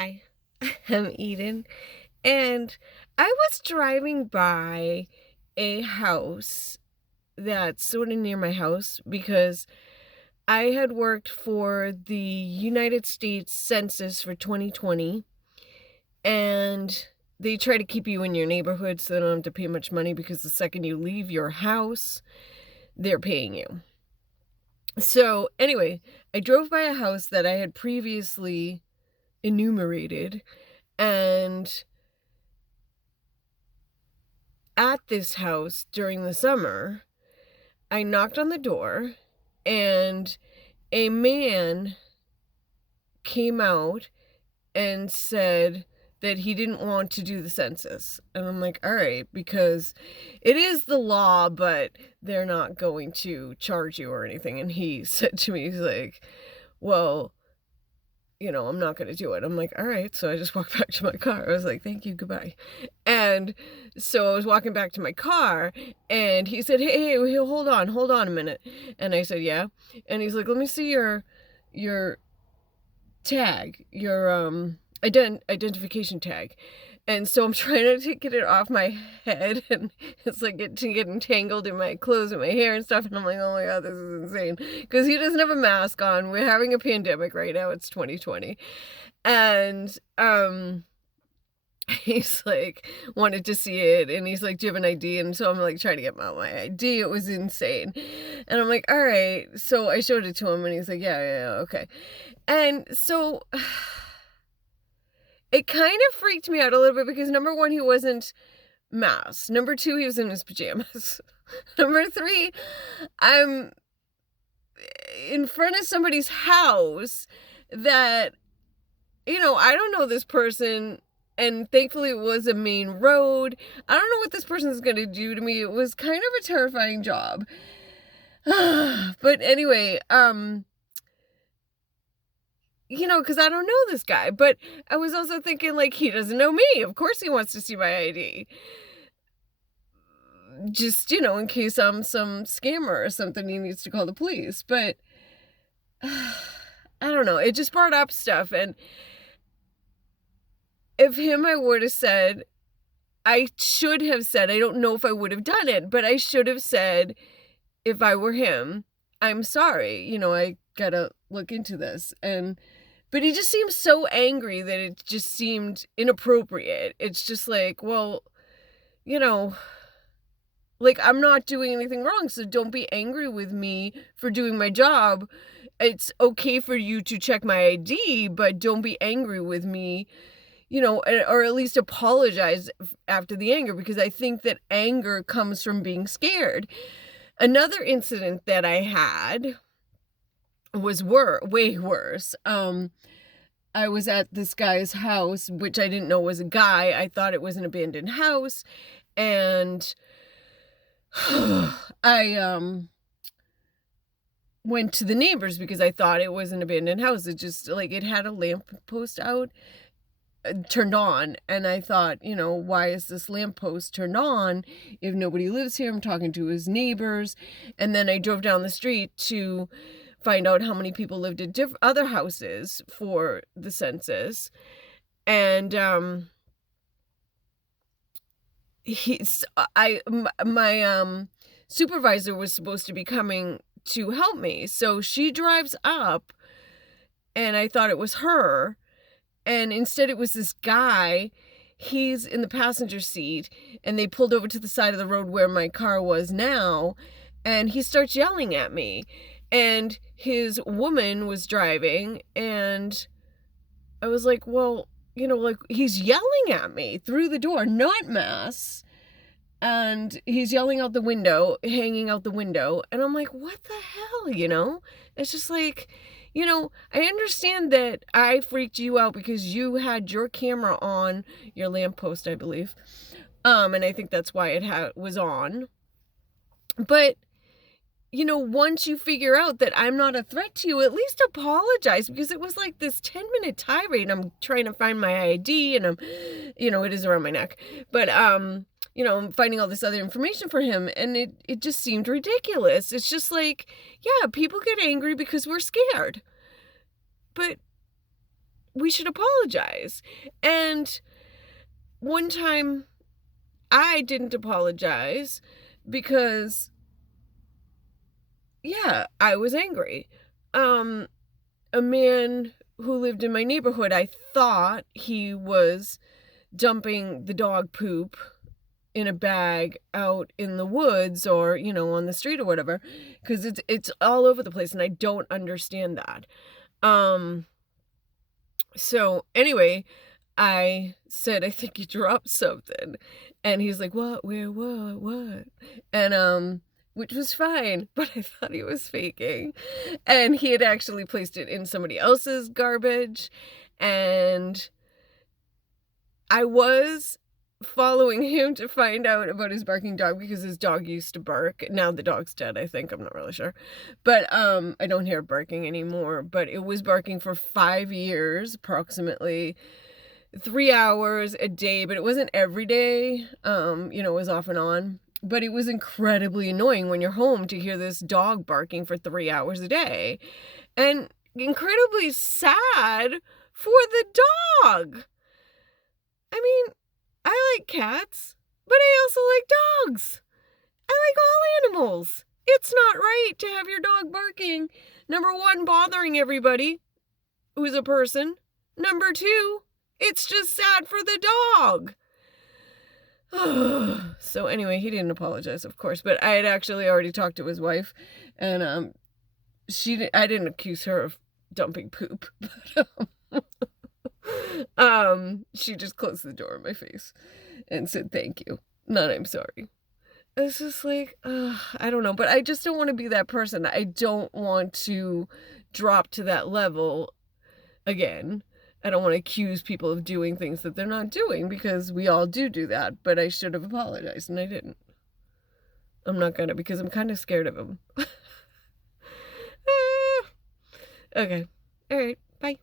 Hi, I'm Eden, and I was driving by a house that's sort of near my house because I had worked for the United States Census for 2020, and they try to keep you in your neighborhood so they don't have to pay much money because the second you leave your house, they're paying you. So, anyway, I drove by a house that I had previously enumerated, and at this house during the summer, I knocked on the door and a man came out and said that he didn't want to do the census. And I'm like, all right, because it is the law, but they're not going to charge you or anything. And he said to me, he's like, well, I'm not going to do it. I'm like, all right. So I just walked back to my car. I was like, thank you, goodbye. And so I was walking back to my car and he said, hey, hold on a minute. And I said, yeah. And he's like, let me see your tag, your identification tag. And so I'm trying to get it off my head, and it's like getting tangled in my clothes and my hair and stuff. And I'm like, oh my God, this is insane. Because he doesn't have a mask on. We're having a pandemic right now. It's 2020. And he's like, wanted to see it. And he's like, do you have an ID? And so I'm like trying to get out my ID. It was insane. And I'm like, all right. So I showed it to him and he's like, yeah, okay. And so it kind of freaked me out a little bit because number one, he wasn't masked. Number two, he was in his pajamas. Number three, I'm in front of somebody's house that, I don't know this person. And thankfully it was a main road. I don't know what this person's going to do to me. It was kind of a terrifying job. But anyway, because I don't know this guy, but I was also thinking, like, he doesn't know me. Of course he wants to see my ID. Just, in case I'm some scammer or something, he needs to call the police. But I don't know. It just brought up stuff. And if him, I would have said, I should have said, I don't know if I would have done it, but I should have said, if I were him, I'm sorry. I gotta look into this. But he just seemed so angry that it just seemed inappropriate. It's just like, well, like, I'm not doing anything wrong, so don't be angry with me for doing my job. It's okay for you to check my ID, but don't be angry with me, or at least apologize after the anger, because I think that anger comes from being scared. Another incident that I had was way worse. I was at this guy's house, which I didn't know was a guy. I thought it was an abandoned house. And I went to the neighbors because I thought it was an abandoned house. It just, like, it had a lamp post out, turned on. And I thought, why is this lamp post turned on if nobody lives here? I'm talking to his neighbors. And then I drove down the street to find out how many people lived in other houses for the census. And my supervisor was supposed to be coming to help me. So she drives up and I thought it was her. And instead it was this guy. He's in the passenger seat and they pulled over to the side of the road where my car was now. And he starts yelling at me. And his woman was driving, and I was like, well, like, he's yelling at me through the door, not masked, and he's yelling out the window, hanging out the window, and I'm like, what the hell, It's just like, I understand that I freaked you out because you had your camera on your lamppost, I believe, and I think that's why it was on, but once you figure out that I'm not a threat to you, at least apologize, because it was like this 10-minute tirade. I'm trying to find my ID and I'm, it is around my neck, but, I'm finding all this other information for him. And it just seemed ridiculous. It's just like, yeah, people get angry because we're scared, but we should apologize. And one time I didn't apologize because, yeah, I was angry. A man who lived in my neighborhood, I thought he was dumping the dog poop in a bag out in the woods or, on the street or whatever, because it's all over the place and I don't understand that. So anyway, I said, I think you dropped something. And he's like, what, where, what? And, which was fine, but I thought he was faking. And he had actually placed it in somebody else's garbage. And I was following him to find out about his barking dog because his dog used to bark. Now the dog's dead, I think. I'm not really sure. But I don't hear it barking anymore. But it was barking for 5 years, approximately 3 hours a day. But it wasn't every day. It was off and on. But it was incredibly annoying when you're home to hear this dog barking for 3 hours a day. And incredibly sad for the dog. I mean, I like cats, but I also like dogs. I like all animals. It's not right to have your dog barking. Number one, bothering everybody who's a person. Number two, it's just sad for the dog. So anyway, he didn't apologize, of course, but I had actually already talked to his wife, and I didn't accuse her of dumping poop, but she just closed the door in my face and said thank you, not I'm sorry. It's just like, I don't know, but I just don't want to be that person. I don't want to drop to that level again. I don't want to accuse people of doing things that they're not doing, because we all do that, but I should have apologized, and I didn't. I'm not gonna, because I'm kind of scared of him. Okay. All right. Bye.